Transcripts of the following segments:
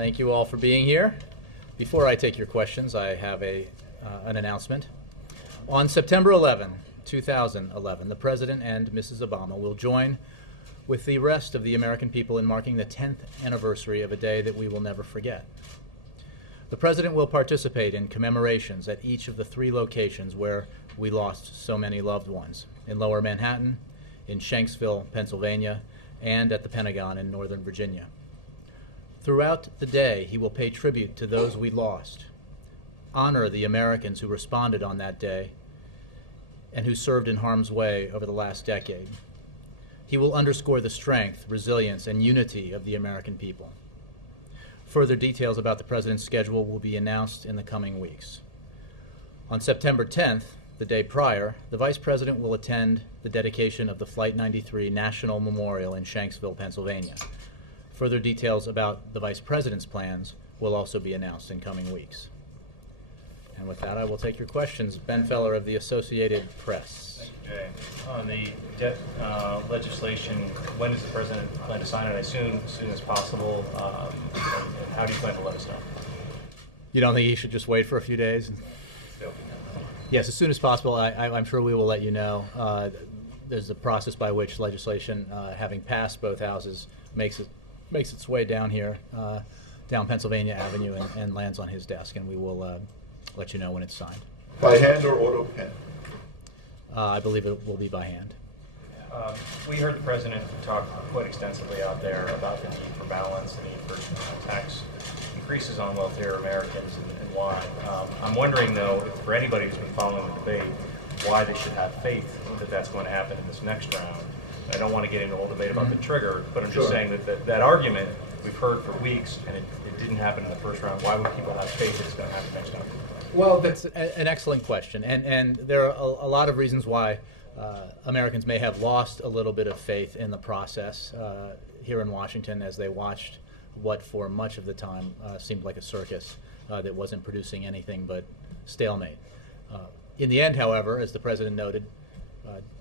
Thank you all for being here. Before I take your questions, I have an announcement. On September 11, 2011, the President and Mrs. Obama will join with the rest of the American people in marking the 10th anniversary of a day that we will never forget. The President will participate in commemorations at each of the 3 locations where we lost so many loved ones, in Lower Manhattan, in Shanksville, Pennsylvania, and at the Pentagon in Northern Virginia. Throughout the day, he will pay tribute to those we lost, honor the Americans who responded on that day and who served in harm's way over the last decade. He will underscore the strength, resilience, and unity of the American people. Further details about the President's schedule will be announced in the coming weeks. On September 10th, the day prior, the Vice President will attend the dedication of the Flight 93 National Memorial in Shanksville, Pennsylvania. Further details about the Vice President's plans will also be announced in coming weeks. And with that, I will take your questions. Ben Feller of the Associated Press. Thank you, Jay. On the debt legislation, when does the President plan to sign it? I assume as soon as possible. And how do you plan to let us know? You don't think he should just wait for a few days? No. Yes, as soon as possible. I'm sure we will let you know. There's a process by which legislation, having passed both houses, makes its way down here, down Pennsylvania Avenue, and lands on his desk, and we will let you know when it's signed. By hand or auto pen? I believe it will be by hand. We heard the President talk quite extensively out there about the need for balance, the need for tax increases on wealthier Americans, and why. I'm wondering, though, if for anybody who's been following the debate, why they should have faith that that's going to happen in this next round. I don't want to get into a whole debate about the trigger, but I'm just saying that argument we've heard for weeks, and it didn't happen in the first round. Why would people have faith that it's going to happen next time? Well, that's an excellent question, and there are a lot of reasons why Americans may have lost a little bit of faith in the process here in Washington as they watched what for much of the time seemed like a circus that wasn't producing anything but stalemate. In the end, however, as the President noted,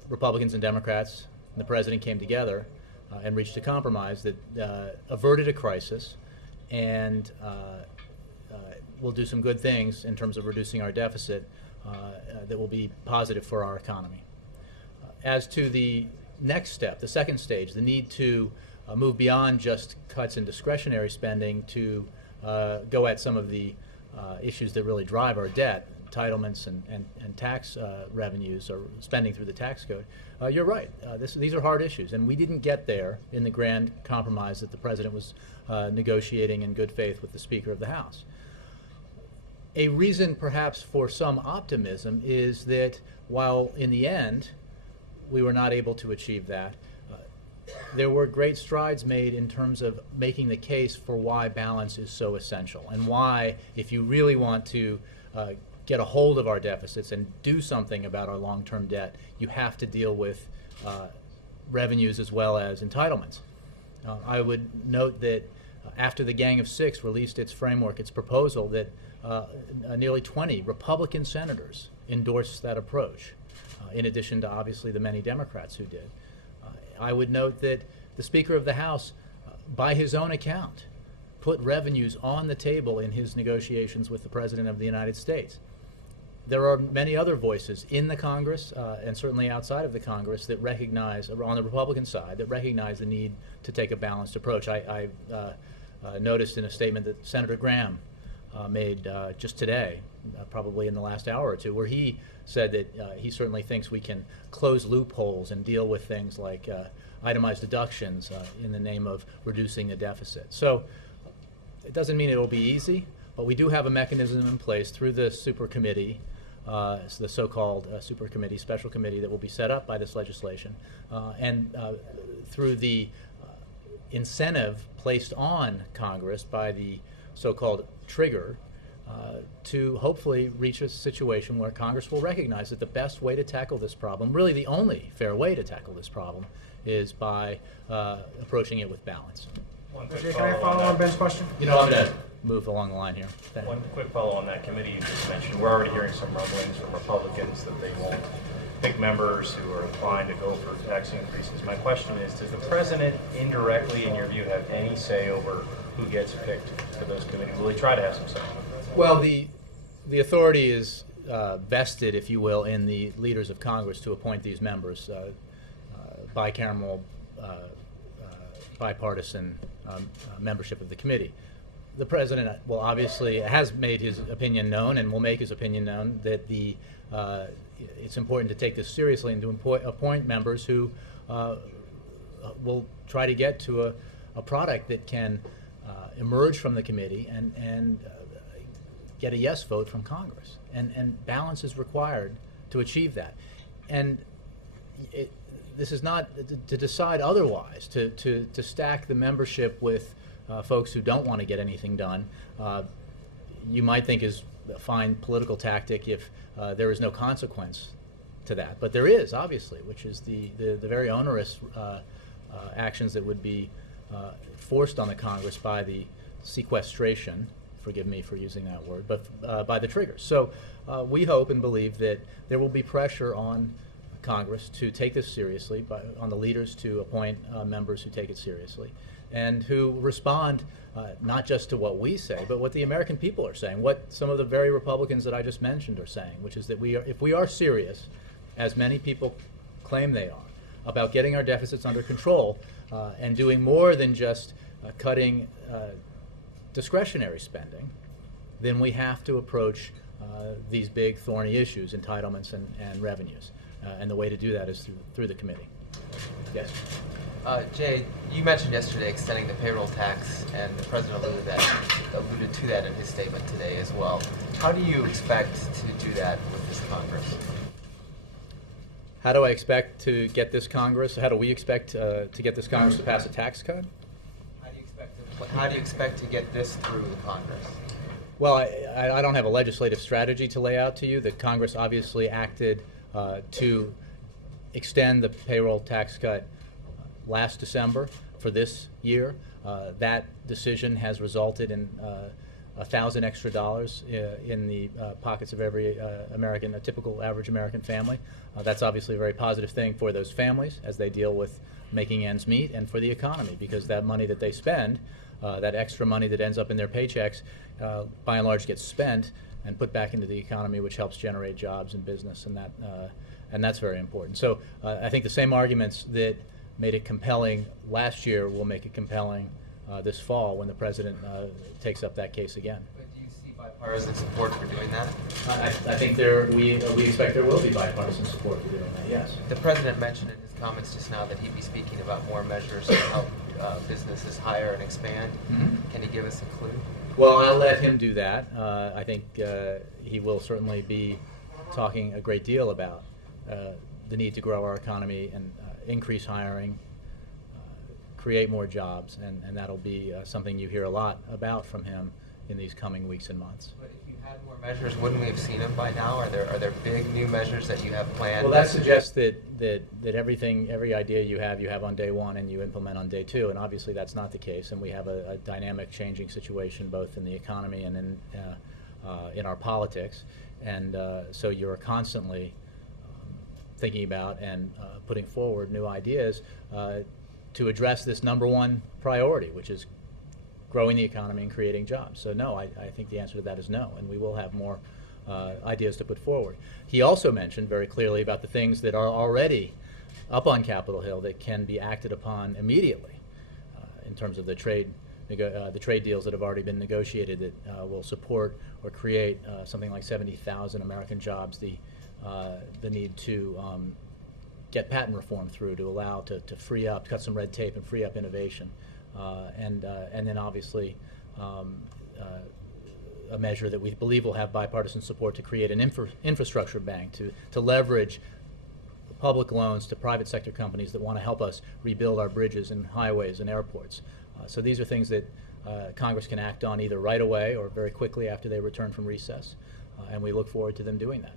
Republicans and Democrats and the President came together and reached a compromise that averted a crisis and will do some good things in terms of reducing our deficit that will be positive for our economy. As to the next step, the second stage, the need to move beyond just cuts in discretionary spending to go at some of the issues that really drive our debt, entitlements and tax revenues or spending through the tax code. You're right. These are hard issues, and we didn't get there in the grand compromise that the President was negotiating in good faith with the Speaker of the House. A reason perhaps for some optimism is that while in the end we were not able to achieve that, there were great strides made in terms of making the case for why balance is so essential, and why, if you really want to get a hold of our deficits and do something about our long-term debt, you have to deal with revenues as well as entitlements. I would note that after the Gang of Six released its framework, its proposal, that nearly 20 Republican senators endorsed that approach, in addition to obviously the many Democrats who did. I would note that the Speaker of the House, by his own account, put revenues on the table in his negotiations with the President of the United States. There are many other voices in the Congress and certainly outside of the Congress that recognize, on the Republican side, that recognize the need to take a balanced approach. I noticed in a statement that Senator Graham made just today, probably in the last hour or two, where he said that he certainly thinks we can close loopholes and deal with things like itemized deductions in the name of reducing the deficit. So it doesn't mean it will be easy, but we do have a mechanism in place through the super committee, the so-called super committee, special committee that will be set up by this legislation, and through the incentive placed on Congress by the so-called trigger to hopefully reach a situation where Congress will recognize that the best way to tackle this problem, really the only fair way to tackle this problem, is by approaching it with balance. Can I follow on Ben's question? You know, I'm going to move along the line here. One quick follow on that committee you just mentioned. We're already hearing some rumblings from Republicans that they won't pick members who are inclined to go for tax increases. My question is, does the President indirectly, in your view, have any say over who gets picked for those committees? Will he try to have some say? Well, the authority is vested, if you will, in the leaders of Congress to appoint these members, bicameral, bipartisan membership of the committee. The president will obviously has made his opinion known and will make his opinion known that it's important to take this seriously and to appoint members who will try to get to a product that can emerge from the committee and get a yes vote from Congress. And balance is required to achieve that. And this is not to decide otherwise, to stack the membership with folks who don't want to get anything done. You might think is a fine political tactic if there is no consequence to that. But there is, obviously, which is the very onerous actions that would be forced on the Congress by the sequestration, forgive me for using that word, but by the triggers. So we hope and believe that there will be pressure on Congress to take this seriously, on the leaders to appoint members who take it seriously, and who respond not just to what we say, but what the American people are saying, what some of the very Republicans that I just mentioned are saying, which is that if we are serious, as many people claim they are, about getting our deficits under control and doing more than just cutting discretionary spending, then we have to approach these big thorny issues, entitlements and revenues. And the way to do that is through the committee. Yes? Jay, you mentioned yesterday extending the payroll tax, and the president alluded to that in his statement today as well. How do you expect to do that with this Congress? How do I expect to get this Congress? How do we expect to get this Congress to pass a tax cut? How do you expect to get this through the Congress? Well, I don't have a legislative strategy to lay out to you. The Congress obviously acted to extend the payroll tax cut last December for this year. That decision has resulted in $1,000 extra dollars in the pockets of every American, a typical average American family. That's obviously a very positive thing for those families as they deal with making ends meet, and for the economy, because that money that they spend, that extra money that ends up in their paychecks, by and large gets spent and put back into the economy, which helps generate jobs and business, and that's very important. So I think the same arguments that made it compelling last year will make it compelling this fall when the president takes up that case again. But do you see bipartisan support for doing that? I think we expect there will be bipartisan support for doing that, yes. The president mentioned in his comments just now that he'd be speaking about more measures to help businesses hire and expand. Mm-hmm. Can you give us a clue? Well, I'll let him do that. I think he will certainly be talking a great deal about the need to grow our economy and increase hiring, create more jobs, and that'll be something you hear a lot about from him in these coming weeks and months. But if you had more measures, wouldn't we have seen them by now? Are there big new measures that you have planned? Well, that suggests that every idea you have on day one and you implement on day two, and obviously that's not the case, and we have a dynamic, changing situation both in the economy and in our politics, and so you're constantly thinking about and putting forward new ideas to address this number one priority, which is growing the economy and creating jobs. So no, I think the answer to that is no, and we will have more ideas to put forward. He also mentioned very clearly about the things that are already up on Capitol Hill that can be acted upon immediately in terms of the trade deals that have already been negotiated that will support or create something like 70,000 American jobs, the need to get patent reform through to allow to free up, cut some red tape and free up innovation, and then obviously a measure that we believe will have bipartisan support to create an infrastructure bank to leverage public loans to private sector companies that want to help us rebuild our bridges and highways and airports. So these are things that Congress can act on either right away or very quickly after they return from recess, and we look forward to them doing that.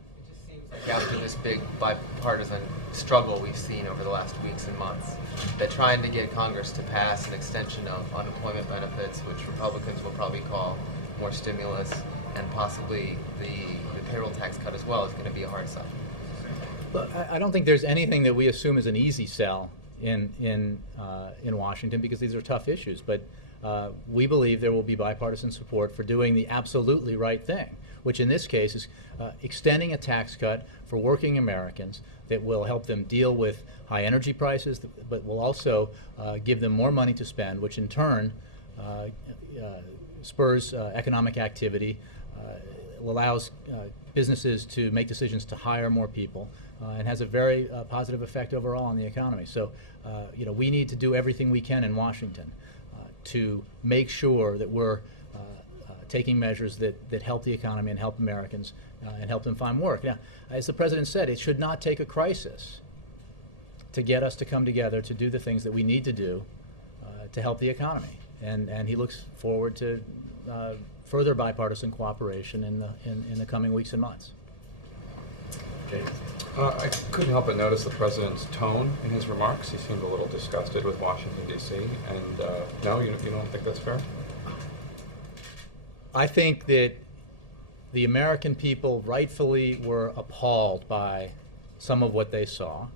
After this big bipartisan struggle we've seen over the last weeks and months, that trying to get Congress to pass an extension of unemployment benefits, which Republicans will probably call more stimulus, and possibly the payroll tax cut as well, is going to be a hard sell. Look, I don't think there's anything that we assume is an easy sell in Washington, because these are tough issues. But we believe there will be bipartisan support for doing the absolutely right thing, which in this case is extending a tax cut for working Americans that will help them deal with high energy prices, but will also give them more money to spend, which in turn spurs economic activity, allows businesses to make decisions to hire more people, and has a very positive effect overall on the economy. So, we need to do everything we can in Washington to make sure that we're taking measures that help the economy and help Americans and help them find work. Now, as the President said, it should not take a crisis to get us to come together to do the things that we need to do to help the economy. And he looks forward to further bipartisan cooperation in the coming weeks and months. Jay? I couldn't help but notice the President's tone in his remarks. He seemed a little disgusted with Washington, D.C. And no, you don't think that's fair? I think that the American people rightfully were appalled by some of what they saw.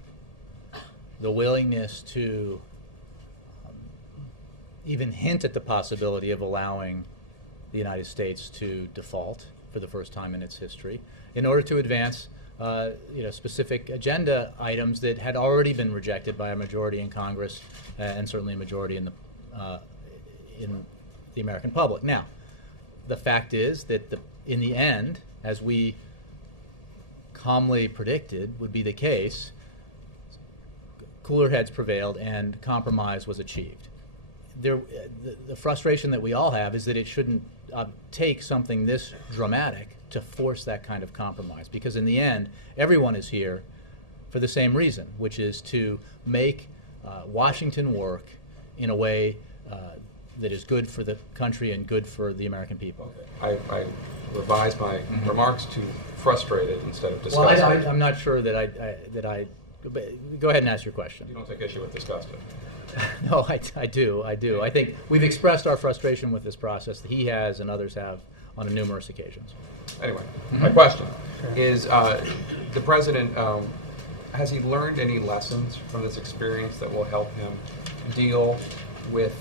The willingness to even hint at the possibility of allowing the United States to default for the first time in its history in order to advance specific agenda items that had already been rejected by a majority in Congress and certainly a majority in the American public. Now, the fact is that in the end, as we calmly predicted would be the case, cooler heads prevailed and compromise was achieved. The frustration that we all have is that it shouldn't take something this dramatic to force that kind of compromise, because in the end, everyone is here for the same reason, which is to make Washington work in a way that is good for the country and good for the American people. Okay. I revised my remarks to frustrated instead of disgusted. Well, I'm not sure that I. Go ahead and ask your question. You don't take issue with disgusted? No, I do. I think we've expressed our frustration with this process that he has and others have on numerous occasions. Anyway, my question is, the President, has he learned any lessons from this experience that will help him deal with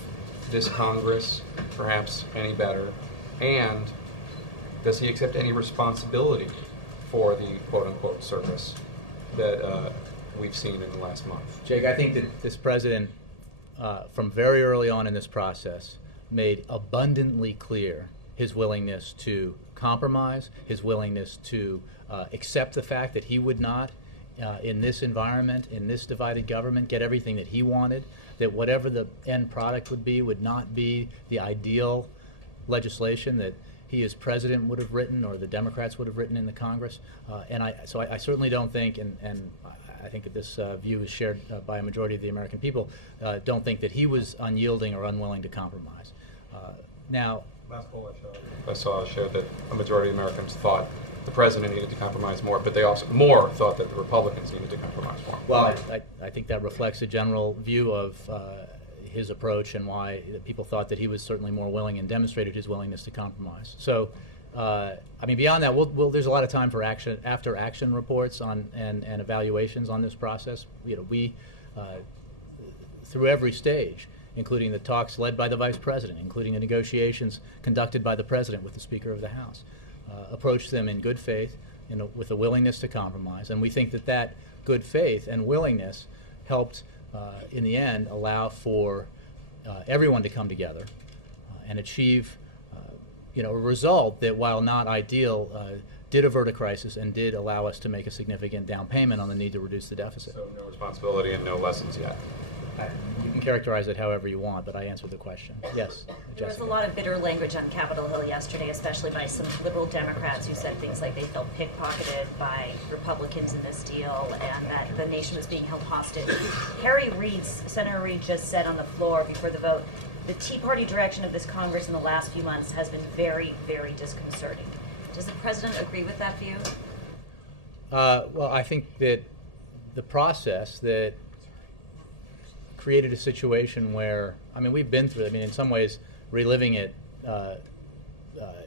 this Congress perhaps any better? And does he accept any responsibility for the quote-unquote service that we've seen in the last month? Jake, I think that this President, from very early on in this process, made abundantly clear his willingness to compromise, his willingness to accept the fact that he would not, in this environment, in this divided government, get everything that he wanted, that whatever the end product would not be the ideal legislation that he as president would have written or the Democrats would have written in the Congress. So I certainly don't think, and I think that this view is shared by a majority of the American people, don't think that he was unyielding or unwilling to compromise. Now, Last poll I saw showed that a majority of Americans thought the President needed to compromise more, but they also more thought that the Republicans needed to compromise more. well, I think that reflects a general view of his approach and why people thought that he was certainly more willing and demonstrated his willingness to compromise. So, beyond that, there's a lot of time for after-action reports on and evaluations on this process. We through every stage, including the talks led by the Vice President, including the negotiations conducted by the President with the Speaker of the House, approached them in good faith, with a willingness to compromise. And we think that good faith and willingness helped, in the end, allow for everyone to come together and achieve a result that, while not ideal, did avert a crisis and did allow us to make a significant down payment on the need to reduce the deficit. So no responsibility and no lessons yet. You can characterize it however you want, but I answered the question. Yes, There was Jessica. a lot of bitter language on Capitol Hill yesterday, especially by some liberal Democrats who said things like they felt pickpocketed by Republicans in this deal and that the nation was being held hostage. Senator Reid just said on the floor before the vote, the Tea Party direction of this Congress in the last few months has been very, very disconcerting. Does the President agree with that view? Well, I think that the process that created a situation where, we've been through it. In some ways, reliving it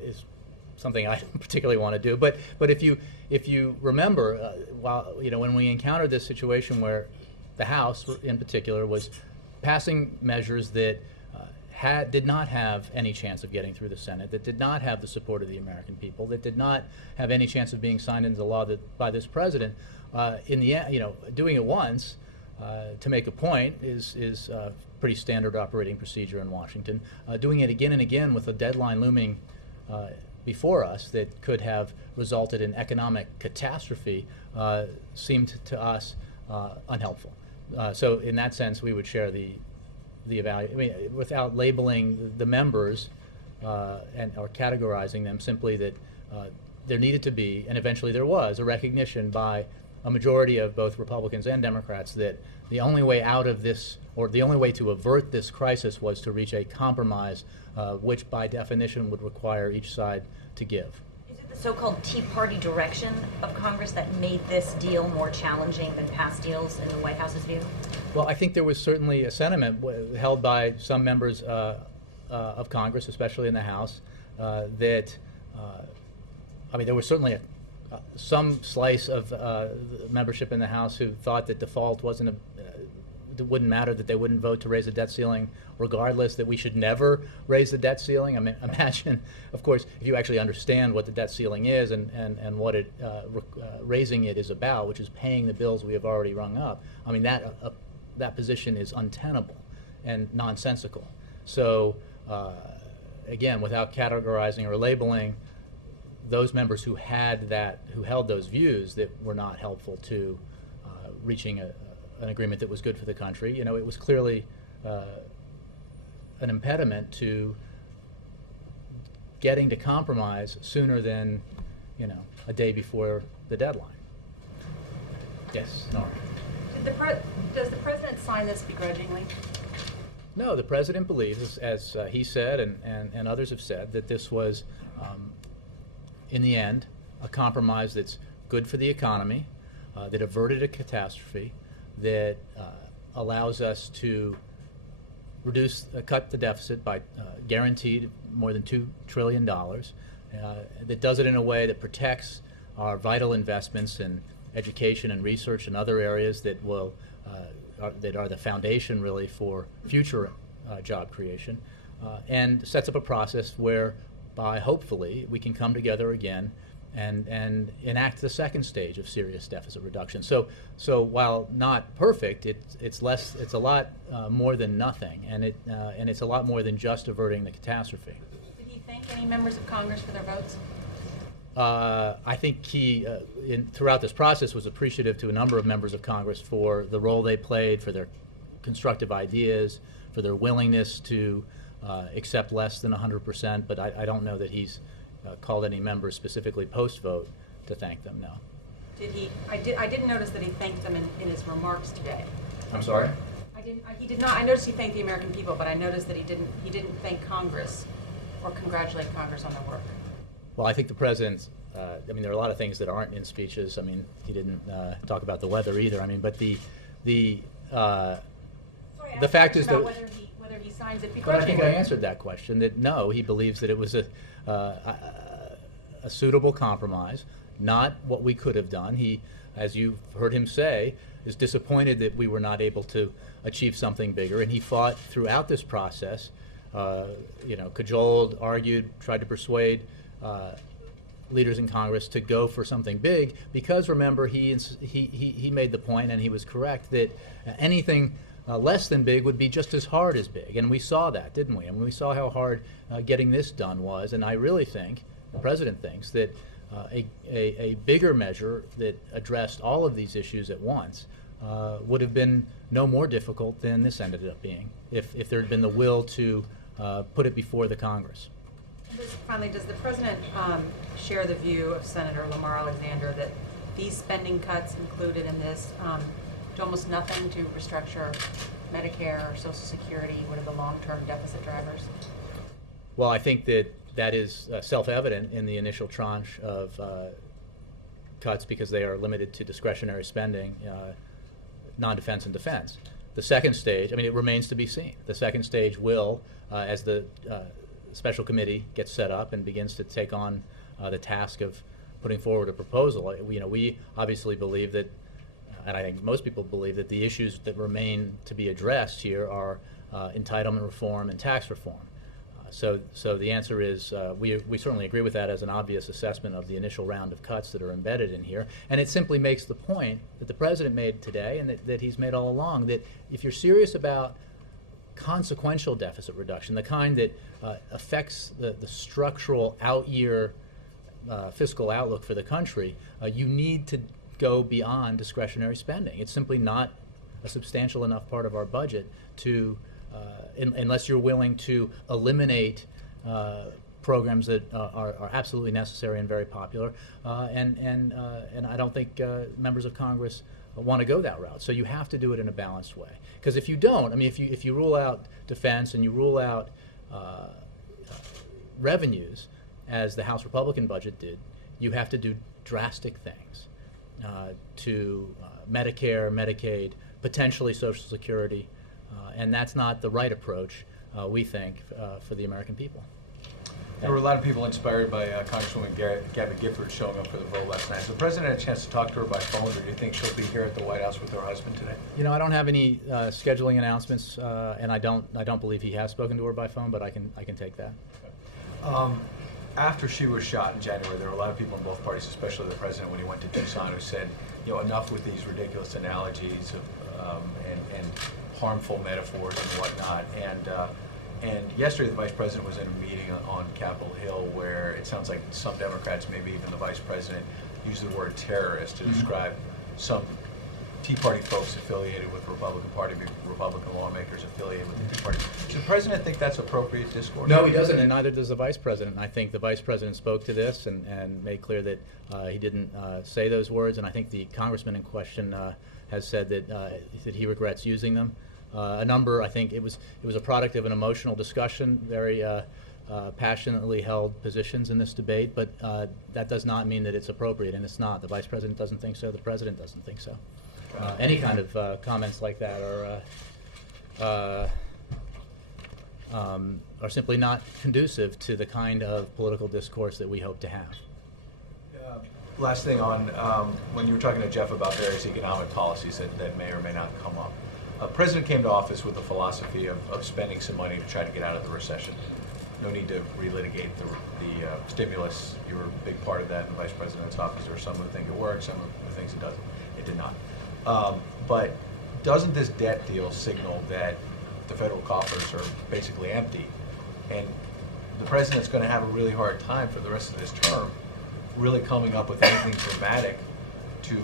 is something I don't particularly want to do. But if you remember, when we encountered this situation where the House, in particular, was passing measures that did not have any chance of getting through the Senate, that did not have the support of the American people, that did not have any chance of being signed into law by this president, in the end, doing it once to make a point is pretty standard operating procedure in Washington. Doing it again and again with a deadline looming before us that could have resulted in economic catastrophe seemed to us unhelpful. So in that sense, we would share the without labeling the members or categorizing them, simply that there needed to be, and eventually there was, a recognition by a majority of both Republicans and Democrats that the only way out of this, or the only way to avert this crisis, was to reach a compromise, which by definition would require each side to give. Is it the so-called Tea Party direction of Congress that made this deal more challenging than past deals in the White House's view? Well, I think there was certainly a sentiment held by some members of Congress, especially in the House, that there was certainly some slice of membership in the House who thought that default it wouldn't matter, that they wouldn't vote to raise the debt ceiling regardless, that we should never raise the debt ceiling. I mean, imagine, of course, if you actually understand what the debt ceiling is and what raising it is about, which is paying the bills we have already rung up. I mean, that position is untenable and nonsensical. So, again, without categorizing or labeling, those members who held those views that were not helpful to reaching an agreement that was good for the country, it was clearly an impediment to getting to compromise sooner than, a day before the deadline. Yes, Nora. Does the president sign this begrudgingly? No, the president believes, as he said and others have said, that this was, in the end, a compromise that's good for the economy, that averted a catastrophe, that allows us to cut the deficit by guaranteed more than $2 trillion, that does it in a way that protects our vital investments in education and research and other areas that that are the foundation really for future job creation, and sets up a process whereby hopefully we can come together again and enact the second stage of serious deficit reduction. So while not perfect, it's a lot more than nothing, and it's a lot more than just averting the catastrophe. Did he thank any members of Congress for their votes? I think he, throughout this process, was appreciative to a number of members of Congress for the role they played, for their constructive ideas, for their willingness to accept less than 100%, but I don't know that he's called any members specifically post-vote to thank them, no. Did he? I didn't notice that he thanked them in his remarks today. I'm sorry? He did not. I noticed he thanked the American people, but I noticed that he didn't thank Congress or congratulate Congress on their work. Well, I think the president, there are a lot of things that aren't in speeches. I mean, he didn't talk about the weather either. I mean, but the fact is that whether he signs it but I think begrudgingly. I answered that question, that no, he believes that it was a suitable compromise, not what we could have done. He, as you've heard him say, is disappointed that we were not able to achieve something bigger, and he fought throughout this process, cajoled, argued, tried to persuade leaders in Congress to go for something big, because remember, he made the point, and he was correct, that anything less than big would be just as hard as big, and we saw that, didn't we? And we saw how hard getting this done was, and I really think, the president thinks, that a bigger measure that addressed all of these issues at once would have been no more difficult than this ended up being, if there had been the will to put it before the Congress. Finally, does the president share the view of Senator Lamar Alexander that these spending cuts included in this do almost nothing to restructure Medicare or Social Security, one of the long-term deficit drivers? Well, I think that is self-evident in the initial tranche of cuts, because they are limited to discretionary spending, non-defense and defense. The second stage, it remains to be seen. The second stage will, as the special committee gets set up and begins to take on the task of putting forward a proposal. We obviously believe that, and I think most people believe that the issues that remain to be addressed here are entitlement reform and tax reform. So the answer is we certainly agree with that as an obvious assessment of the initial round of cuts that are embedded in here. And it simply makes the point that the President made today and that he's made all along, that if you're serious about consequential deficit reduction, the kind that affects the structural out-year fiscal outlook for the country, you need to go beyond discretionary spending. It's simply not a substantial enough part of our budget to unless you're willing to eliminate programs that are absolutely necessary and very popular, and I don't think members of Congress want to go that route. So you have to do it in a balanced way. Because if you don't, I mean, if you rule out defense and you rule out revenues, as the House Republican budget did, you have to do drastic things to Medicare, Medicaid, potentially Social Security. And that's not the right approach, we think, for the American people. There were a lot of people inspired by Congresswoman Gabby Gifford showing up for the vote last night. Has the President had a chance to talk to her by phone, or do you think she'll be here at the White House with her husband today? You know, I don't have any scheduling announcements, and I don't believe he has spoken to her by phone, but I can take that. After she was shot in January, there were a lot of people in both parties, especially the President when he went to Tucson, who said, you know, enough with these ridiculous analogies of, and harmful metaphors and whatnot. And yesterday the Vice President was in a meeting on Capitol Hill where it sounds like some Democrats, maybe even the Vice President, used the word terrorist to describe some Tea Party folks affiliated with the Republican Party, Republican lawmakers affiliated with the Tea Party. Does the President think that's appropriate discourse? No, he doesn't, and neither does the Vice President. I think the Vice President spoke to this and made clear that he didn't say those words, and I think the Congressman in question has said that he regrets using them. A number, I think it was a product of an emotional discussion, very passionately held positions in this debate, but that does not mean that it's appropriate, and it's not. The Vice President doesn't think so, the President doesn't think so. Any kind of comments like that are simply not conducive to the kind of political discourse that we hope to have. Last thing on, when you were talking to Jeff about various economic policies that may or may not come up, President came to office with a philosophy of spending some money to try to get out of the recession. No need to relitigate the stimulus. You were a big part of that in the Vice President's office. There were some who think it worked, some who thinks it doesn't. It did not. But doesn't this debt deal signal that the federal coffers are basically empty, and the President's going to have a really hard time for the rest of this term really coming up with anything dramatic to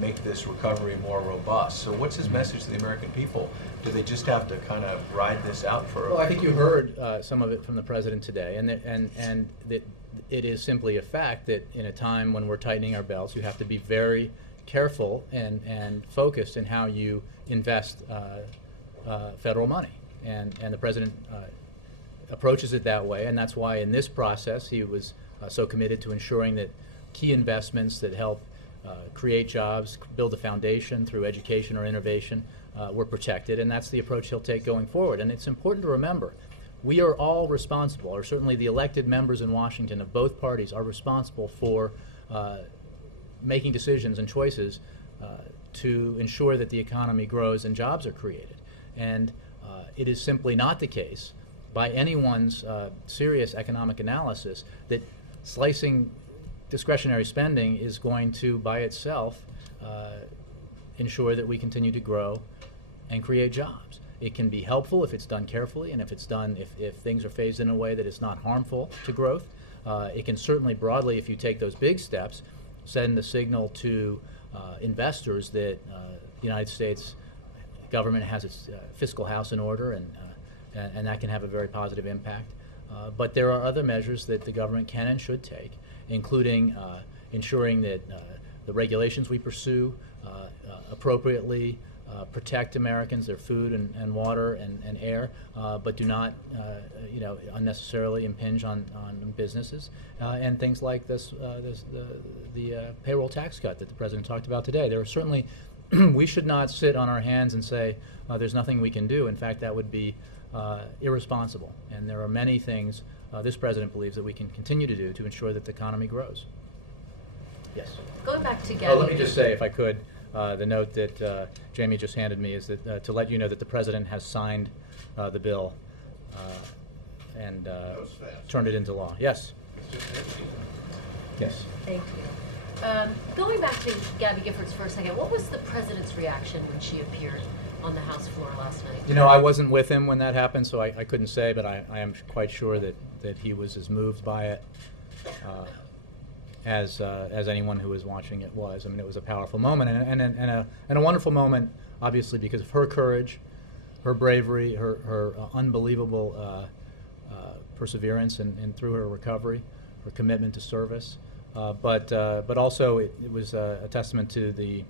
make this recovery more robust? So what's his message to the American people? Do they just have to kind of ride this out for? Well, I think you heard some of it from the President today, and that it is simply a fact that in a time when we're tightening our belts, you have to be very careful and focused in how you invest federal money, and the President approaches it that way, and that's why in this process he was so committed to ensuring that key investments that help create jobs, build a foundation through education or innovation were protected, and that's the approach he'll take going forward. And it's important to remember, we are all responsible, or certainly the elected members in Washington of both parties are responsible for making decisions and choices to ensure that the economy grows and jobs are created. And it is simply not the case by anyone's serious economic analysis that slicing discretionary spending is going to, by itself, ensure that we continue to grow and create jobs. It can be helpful if it's done carefully, and if it's done, if things are phased in a way that is not harmful to growth. It can certainly broadly, if you take those big steps, send the signal to investors that the United States government has its fiscal house in order, and that can have a very positive impact. But there are other measures that the government can and should take, including ensuring that the regulations we pursue appropriately protect Americans, their food and water and air, but do not unnecessarily impinge on businesses, and things like the payroll tax cut that the President talked about today. There are certainly we should not sit on our hands and say there's nothing we can do. In fact, that would be irresponsible, and there are many things this President believes that we can continue to do to ensure that the economy grows. Yes. Going back to Gabby. Let me just say, if I could, The note that Jamie just handed me is that to let you know that the president has signed the bill and was fast. turned it into law. Yes. Yes. Thank you. Going back to Gabby Giffords for a second, what was the president's reaction when she appeared on the House floor last night? You know, I wasn't with him when that happened, so I couldn't say, but I am quite sure that he was as moved by it as anyone who was watching it was. I mean, it was a powerful moment and a wonderful moment, obviously, because of her courage, her bravery, her unbelievable perseverance and through her recovery, her commitment to service. But also it was a testament to the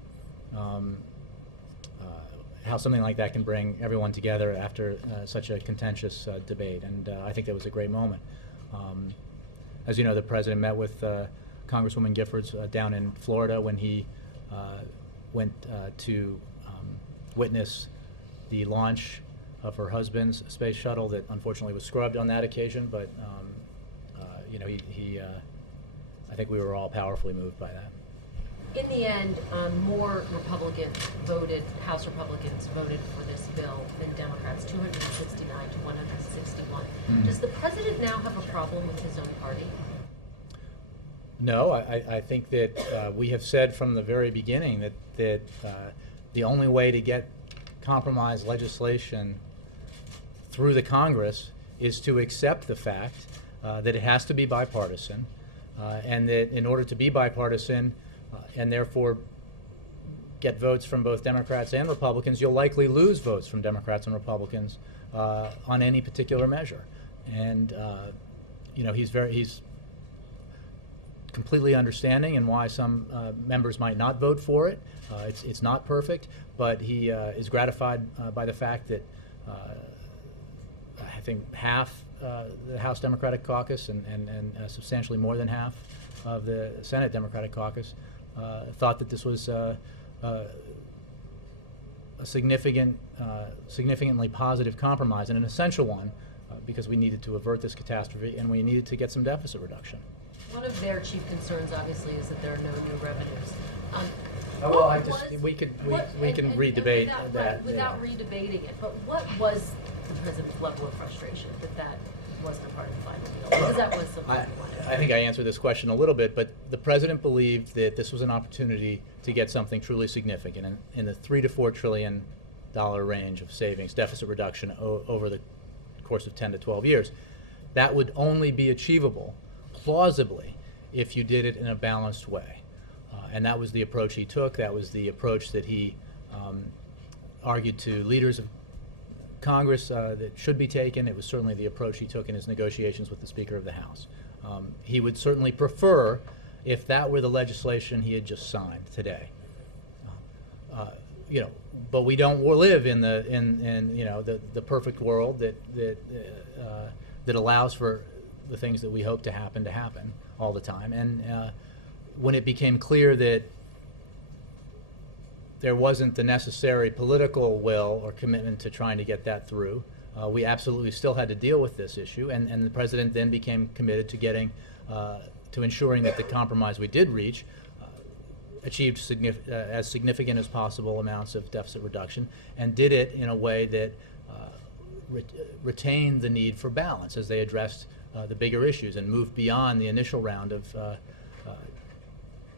how something like that can bring everyone together after such a contentious debate, and I think that was a great moment. As you know, the president met with Congresswoman Giffords down in Florida when he went to witness the launch of her husband's space shuttle that unfortunately was scrubbed on that occasion, but you know, I think we were all powerfully moved by that. In the end, more House Republicans voted for this bill than Democrats, 269 to 161. Does the president now have a problem with his own party? No, I think that we have said from the very beginning that the only way to get compromise legislation through the Congress is to accept the fact that it has to be bipartisan, and that in order to be bipartisan and therefore get votes from both Democrats and Republicans, you'll likely lose votes from Democrats and Republicans on any particular measure. And you know, he's completely understanding and why some members might not vote for it. It's not perfect, but he is gratified by the fact that I think half the House Democratic Caucus and substantially more than half of the Senate Democratic Caucus thought that this was a significantly positive compromise and an essential one because we needed to avert this catastrophe and we needed to get some deficit reduction. One of their chief concerns, obviously, is that there are no new revenues. Well, we can re-debate that. Without re-debating it, but what was the president's level of frustration that wasn't a part of the final deal? Because that was something he wanted. I think I answered this question a little bit, but the president believed that this was an opportunity to get something truly significant in the $3 to $4 trillion range of savings, deficit reduction over the course of 10 to 12 years. That would only be achievable plausibly if you did it in a balanced way. And that was the approach he took. That was the approach that he argued to leaders of Congress that should be taken. It was certainly the approach he took in his negotiations with the Speaker of the House. He would certainly prefer if that were the legislation he had just signed today. You know, but we don't live in you know, the perfect world that allows for the things that we hope to happen all the time. And when it became clear that there wasn't the necessary political will or commitment to trying to get that through, we absolutely still had to deal with this issue, and the president then became committed to getting to ensuring that the compromise we did reach achieved as significant as possible amounts of deficit reduction, and did it in a way that retained the need for balance as they addressed the bigger issues and moved beyond the initial round of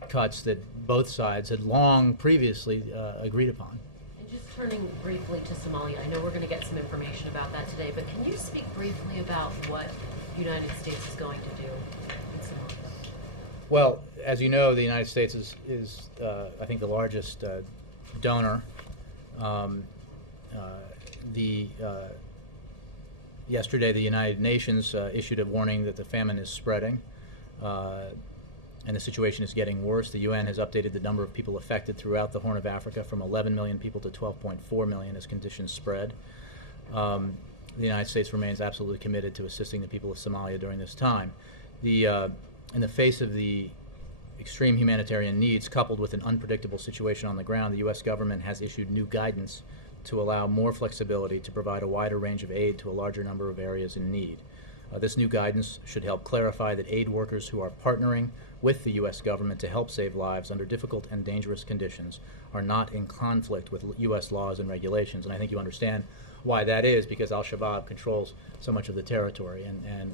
cuts that both sides had long previously agreed upon. And just turning briefly to Somalia, I know we're going to get some information about that today, but can you speak briefly about what the United States is going to do in Somalia? Well, as you know, the United States is I think, the largest donor. Yesterday, the United Nations issued a warning that the famine is spreading, and the situation is getting worse. The UN has updated the number of people affected throughout the Horn of Africa from 11 million people to 12.4 million as conditions spread. The United States remains absolutely committed to assisting the people of Somalia during this time. In the face of the extreme humanitarian needs, coupled with an unpredictable situation on the ground, the U.S. government has issued new guidance to allow more flexibility to provide a wider range of aid to a larger number of areas in need. This new guidance should help clarify that aid workers who are partnering with the U.S. government to help save lives under difficult and dangerous conditions are not in conflict with U.S. laws and regulations. And I think you understand why that is, because al-Shabaab controls so much of the territory, and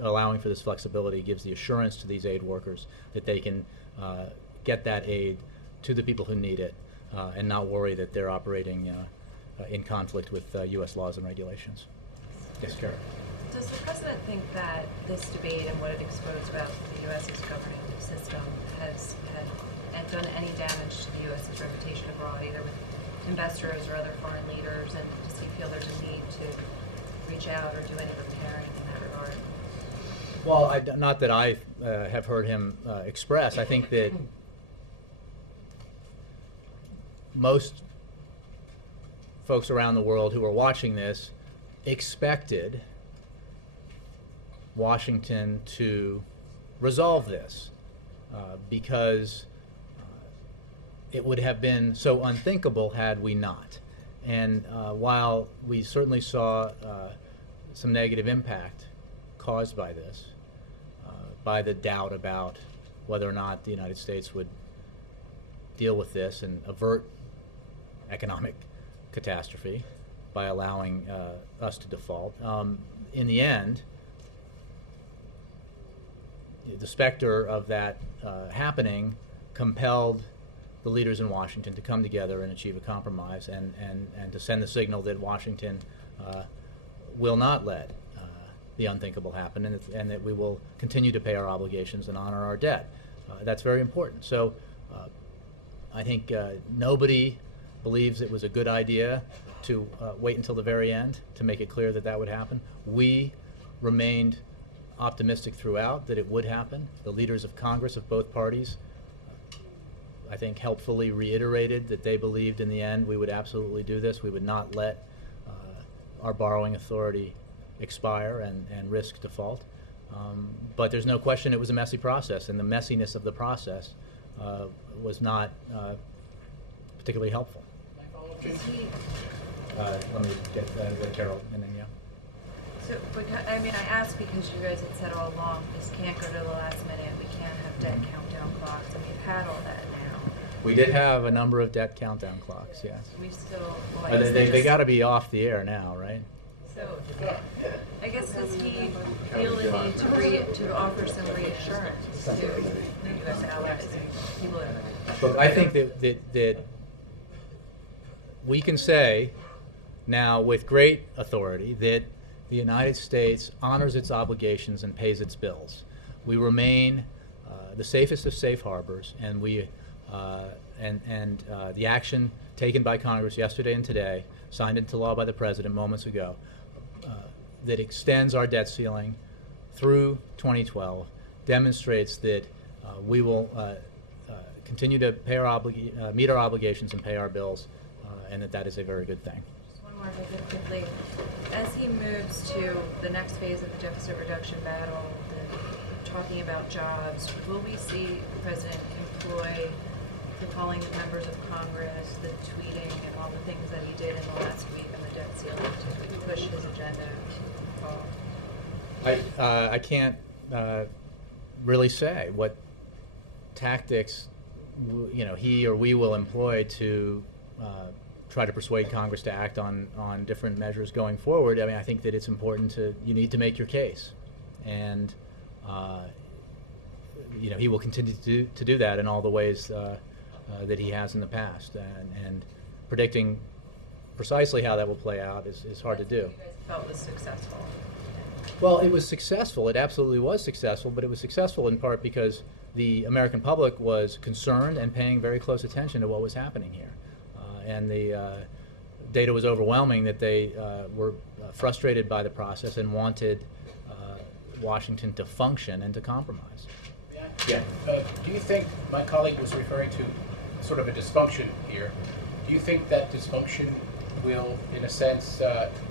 allowing for this flexibility gives the assurance to these aid workers that they can get that aid to the people who need it and not worry that they're operating in conflict with U.S. laws and regulations. Yes, Karen. Does the president think that this debate and what it exposed about the U.S.'s governing system has done any damage to the U.S.'s reputation abroad, either with investors or other foreign leaders, and does he feel there's a need to reach out or do any repairing in that regard? Well, not that I have heard him express. I think that most folks around the world who are watching this expected Washington to resolve this because it would have been so unthinkable had we not. And while we certainly saw some negative impact caused by this, by the doubt about whether or not the United States would deal with this and avert economic catastrophe by allowing us to default, in the end, the specter of that happening compelled the leaders in Washington to come together and achieve a compromise and to send the signal that Washington will not let the unthinkable happen, and that we will continue to pay our obligations and honor our debt. That's very important. So I think nobody believes it was a good idea to wait until the very end to make it clear that that would happen. We remained optimistic throughout that it would happen. The leaders of Congress of both parties, I think, helpfully reiterated that they believed in the end we would absolutely do this. We would not let our borrowing authority expire and risk default. But there's no question it was a messy process, and the messiness of the process was not particularly helpful. Let me get Carol and then, yeah. So, I mean, I ask because you guys had said all along, this can't go to the last minute, we can't have debt countdown clocks, and we've had all that now. We did have a number of debt countdown clocks, yes. We still, They got to be off the air now, right? So, I guess does he feel the need to offer some reassurance to the U.S. allies and people that... Look, I think that we can say now with great authority that the United States honors its obligations and pays its bills. We remain the safest of safe harbors, and we the action taken by Congress yesterday and today, signed into law by the President moments ago, that extends our debt ceiling through 2012, demonstrates that we will continue to pay meet our obligations and pay our bills, and that is a very good thing. One more, if I could quickly. As he moves to the next phase of the deficit reduction battle, talking about jobs, will we see the President employ the calling of members of Congress, the tweeting, and all the things that he did in the last week on the debt ceiling to push his agenda? I can't really say what tactics he or we will employ to try to persuade Congress to act on different measures going forward. I mean, I think that it's important you need to make your case, and he will continue to do that in all the ways that he has in the past, and predicting precisely how that will play out is hard to do. You guys felt was successful. Well, it was successful. It absolutely was successful, but it was successful in part because the American public was concerned and paying very close attention to what was happening here. And the data was overwhelming that they were frustrated by the process and wanted Washington to function and to compromise. Yeah. Do you think, my colleague was referring to sort of a dysfunction here, do you think that dysfunction will, in a sense,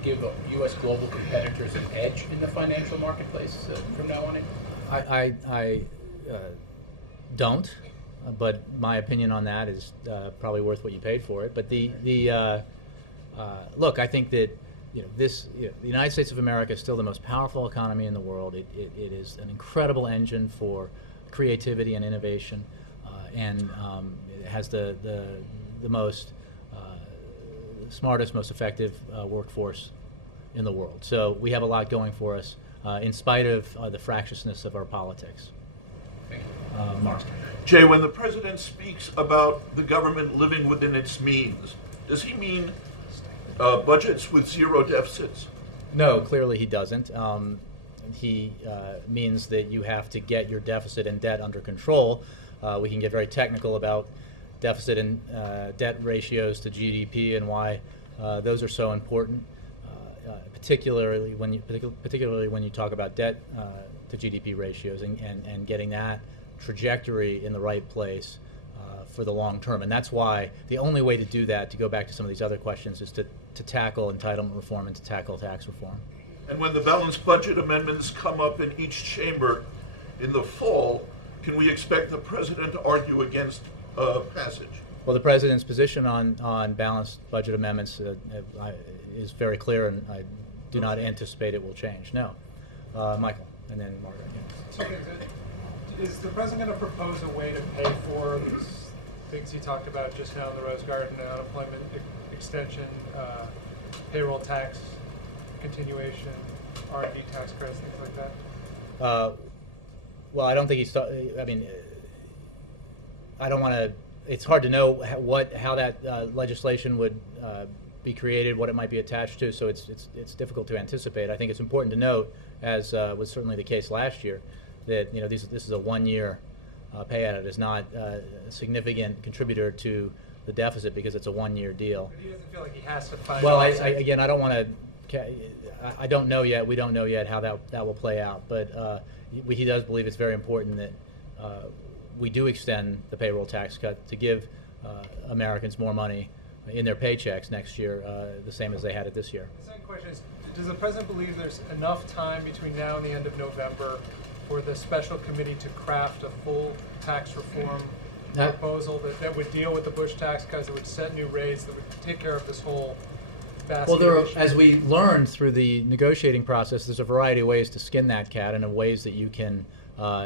give U.S. global competitors an edge in the financial marketplace from now on in? I don't, but my opinion on that is probably worth what you paid for it. But look, I think that the United States of America is still the most powerful economy in the world. It is an incredible engine for creativity and innovation, and it has the most smartest, most effective workforce in the world. So we have a lot going for us, in spite of the fractiousness of our politics. Mark. Jay, when the president speaks about the government living within its means, does he mean budgets with zero deficits? No, clearly he doesn't. He means that you have to get your deficit and debt under control. We can get very technical about deficit and debt ratios to GDP and why those are so important, particularly when you talk about debt to GDP ratios and getting that trajectory in the right place for the long term. And that's why the only way to do that, to go back to some of these other questions, is to tackle entitlement reform and to tackle tax reform. And when the balanced budget amendments come up in each chamber in the fall, can we expect the president to argue against passage? Well, the president's position on balanced budget amendments is very clear, and I do not anticipate it will change. No. Michael, and then Margaret. Yeah. Okay. Is the president going to propose a way to pay for these things he talked about just now in the Rose Garden, unemployment extension, payroll tax continuation, R&D tax credits, things like that? Well, I don't think he's. I mean, I don't want to. It's hard to know how that legislation would be created, what it might be attached to. So it's difficult to anticipate. I think it's important to note, as was certainly the case last year, that this is a one-year payout. It is not a significant contributor to the deficit because it's a one-year deal. But he doesn't feel like he has to find. Well, again, I don't want to. I don't know yet. We don't know yet how that will play out. But he does believe it's very important that we do extend the payroll tax cut to give Americans more money in their paychecks next year, the same as they had it this year. The second question is, does the president believe there's enough time between now and the end of November for the special committee to craft a full tax reform proposal that would deal with the Bush tax cuts, that would set new rates, that would take care of this whole basket Well, of issues? as we learned through the negotiating process, there's a variety of ways to skin that cat and of ways that you can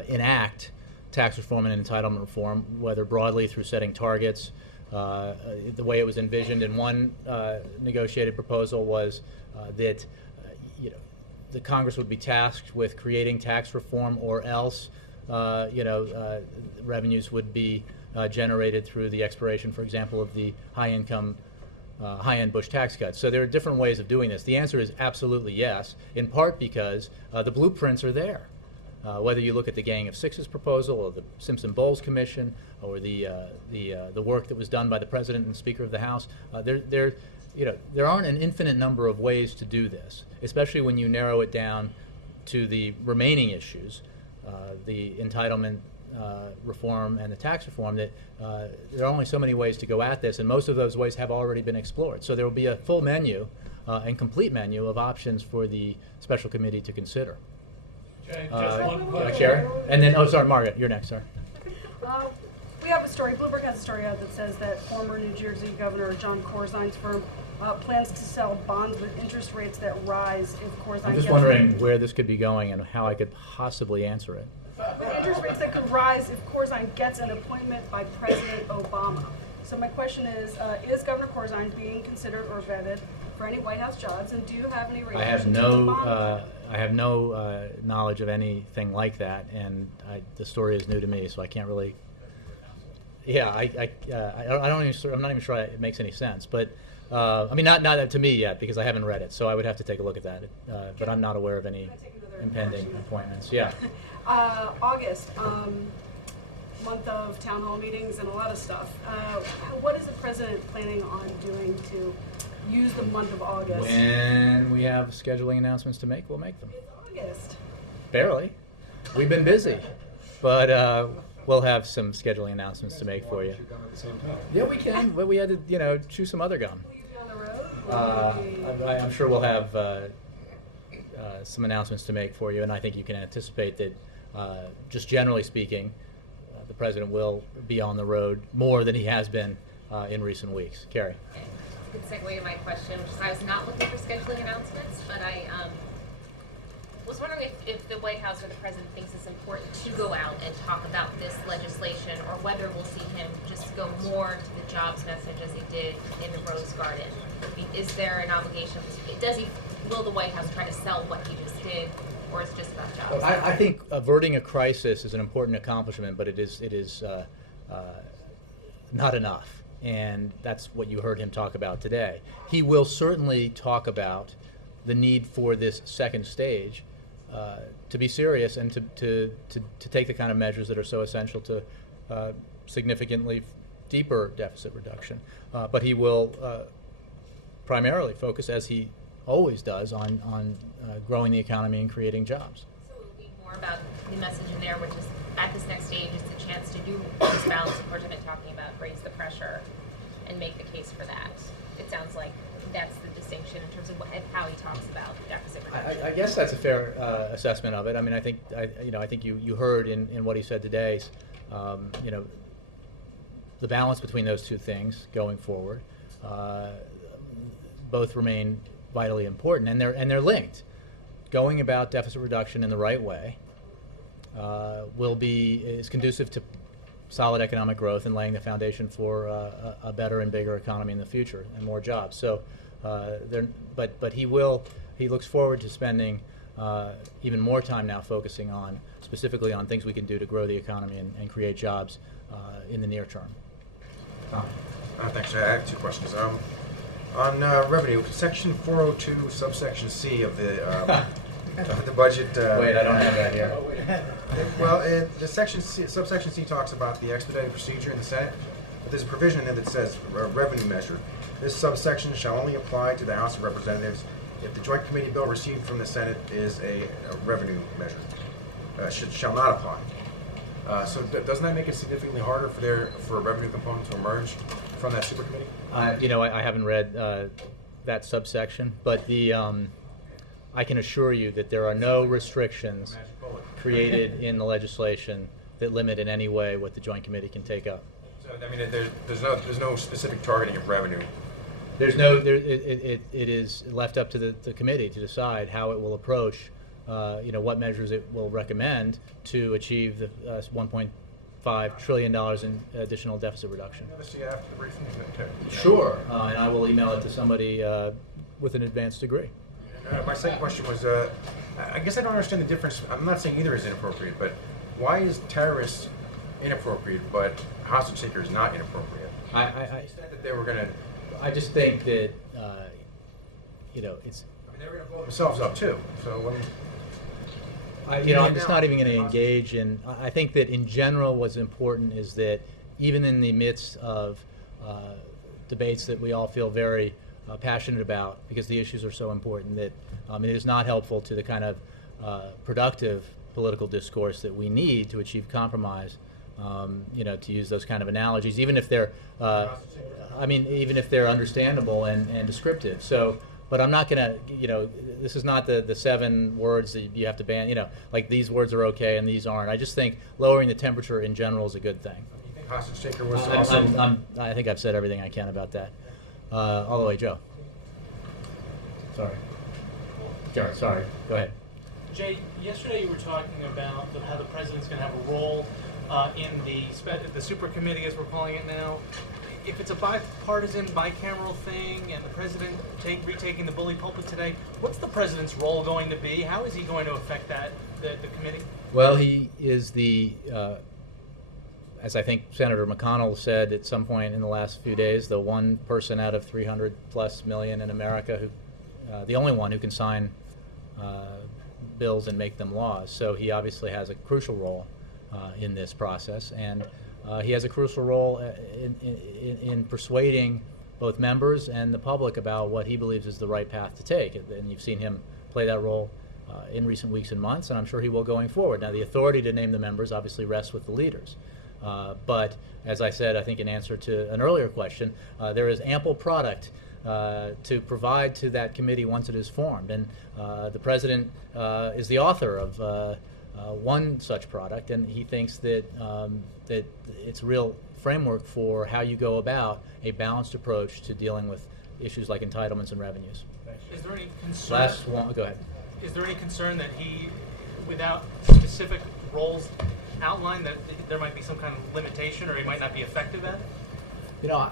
enact tax reform and entitlement reform, whether broadly through setting targets. The way it was envisioned in one negotiated proposal was that the Congress would be tasked with creating tax reform, or else revenues would be generated through the expiration, for example, of the high-end Bush tax cuts. So there are different ways of doing this. The answer is absolutely yes, in part because the blueprints are there. Whether you look at the Gang of Six's proposal, or the Simpson-Bowles Commission, or the work that was done by the President and Speaker of the House, there aren't an infinite number of ways to do this, especially when you narrow it down to the remaining issues, the entitlement reform and the tax reform. That there are only so many ways to go at this, and most of those ways have already been explored. So there will be a full menu and complete menu of options for the special committee to consider. Chair, and then Margaret, you're next. Sorry. We have a story. Bloomberg has a story out that says that former New Jersey Governor John Corzine's firm plans to sell bonds with interest rates that rise if Corzine. I'm just wondering where this could be going and how I could possibly answer it. With interest rates that could rise if Corzine gets an appointment by President Obama. So my question is Governor Corzine being considered or vetted for any White House jobs, and do you have any relationship to the bond? I have no knowledge of anything like that, and the story is new to me, so I can't really. Yeah, I'm not even sure it makes any sense, but I mean, not to me yet, because I haven't read it, so I would have to take a look at that. But I'm not aware of any impending appointments. Yeah. August, month of town hall meetings and a lot of stuff. What is the president planning on doing to use the month of August? When we have scheduling announcements to make, we'll make them. It's August. Barely. We've been busy, but we'll have some scheduling announcements to make for you. Yeah, we can. But we had to, chew some other gum. Will you be on the road? I'm sure we'll have some announcements to make for you, and I think you can anticipate that, just generally speaking, the president will be on the road more than he has been in recent weeks. Carrie. a good segue to my question, which is I was not looking for scheduling announcements, but I was wondering if the White House or the President thinks it's important to go out and talk about this legislation, or whether we'll see him just go more to the jobs message as he did in the Rose Garden. I mean, is there an obligation? Will the White House try to sell what he just did, or is it just about jobs? I think averting a crisis is an important accomplishment, but it is not enough. And that's what you heard him talk about today. He will certainly talk about the need for this second stage to be serious and to take the kind of measures that are so essential to significantly deeper deficit reduction. But he will primarily focus, as he always does, on growing the economy and creating jobs. So it will be more about the message in there, which is at this next stage is the chance to do this balance the President talking about, raise the pressure, and make the case for that. It sounds like that's the distinction in terms of how he talks about deficit reduction. I guess that's a fair assessment of it. I mean, I think you heard in what he said today, the balance between those two things going forward, both remain vitally important, and they're linked. Going about deficit reduction in the right way is conducive to solid economic growth and laying the foundation for a better and bigger economy in the future and more jobs. So, but he looks forward to spending even more time now focusing specifically on things we can do to grow the economy and create jobs in the near term. Thanks. I have two questions. On revenue, section 402, subsection C of the budget. Wait, I don't have that here. Well, the subsection C talks about the expedited procedure in the Senate, but there's a provision in there that says revenue measure. This subsection shall only apply to the House of Representatives if the joint committee bill received from the Senate is a revenue measure. Shall not apply. So doesn't that make it significantly harder for a revenue component to emerge from that super committee? I haven't read that subsection, but I can assure you that there are no restrictions created in the legislation that limit in any way what the Joint Committee can take up. So I mean, there's no specific targeting of revenue. It is left up to the committee to decide how it will approach, what measures it will recommend to achieve the $1.5 trillion in additional deficit reduction. See after the briefing? Sure, and I will email it to somebody with an advanced degree. My second question was, I guess I don't understand the difference. I'm not saying either is inappropriate, but why is terrorist inappropriate, but hostage taker is not inappropriate? I they were going to. I just think that it's. I mean, they're going to blow themselves up too. So I'm just not even going to engage in. I think that in general, what's important is that even in the midst of debates that we all feel very passionate about, because the issues are so important, that it is not helpful to the kind of productive political discourse that we need to achieve compromise. To use those kind of analogies, even if they're, even if they're understandable and descriptive. So, but I'm not going to, this is not the 7 words that you have to ban. Like these words are okay and these aren't. I just think lowering the temperature in general is a good thing. You think hostage taker was also? I think I've said everything I can about that. All the way, Joe. Sorry. Jared, sorry. Go ahead. Jay, yesterday you were talking about how the president's going to have a role in the super committee, as we're calling it now. If it's a bipartisan, bicameral thing, and the president retaking the bully pulpit today, what's the president's role going to be? How is he going to affect the committee? Well, he is as I think Senator McConnell said at some point in the last few days, the one person out of 300+ million in America the only one who can sign bills and make them laws. So he obviously has a crucial role in this process, and he has a crucial role in persuading both members and the public about what he believes is the right path to take. And you've seen him play that role in recent weeks and months, and I'm sure he will going forward. Now, the authority to name the members obviously rests with the leaders. But as I said, I think in answer to an earlier question, there is ample product to provide to that committee once it is formed. And the president is the author of one such product, and he thinks that it's a real framework for how you go about a balanced approach to dealing with issues like entitlements and revenues. Is there any concern? Last one, go ahead. Is there any concern that he, without specific roles outlined, that there might be some kind of limitation, or he might not be effective at it? You know,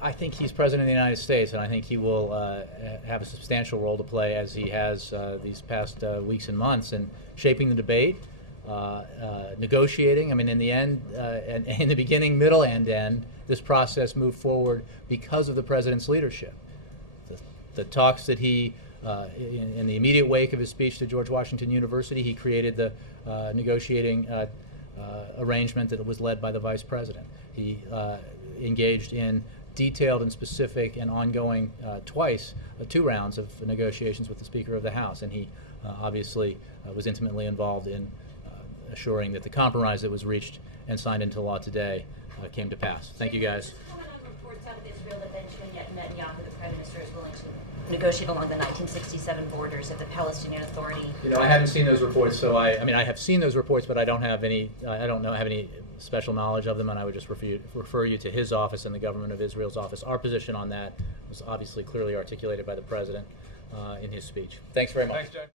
I think he's president of the United States, and I think he will have a substantial role to play, as he has these past weeks and months, in shaping the debate, negotiating. I mean, in the end, and in the beginning, middle, and end, this process moved forward because of the president's leadership. The talks that he, in the immediate wake of his speech to George Washington University, he created the negotiating arrangement that was led by the vice president. He engaged in detailed and specific and ongoing two rounds of negotiations with the Speaker of the House, and he obviously was intimately involved in assuring that the compromise that was reached and signed into law today came to pass. Thank you, guys. Just comment on reports out of Israel that Benjamin Netanyahu, the Prime Minister, is willing to negotiate along the 1967 borders of the Palestinian Authority. You know, I haven't seen those reports, so I mean, I have seen those reports, but I don't have any. I don't have any special knowledge of them, and I would just refer you to his office and the government of Israel's office. Our position on that was obviously clearly articulated by the president in his speech. Thanks very much. Thanks, Jack.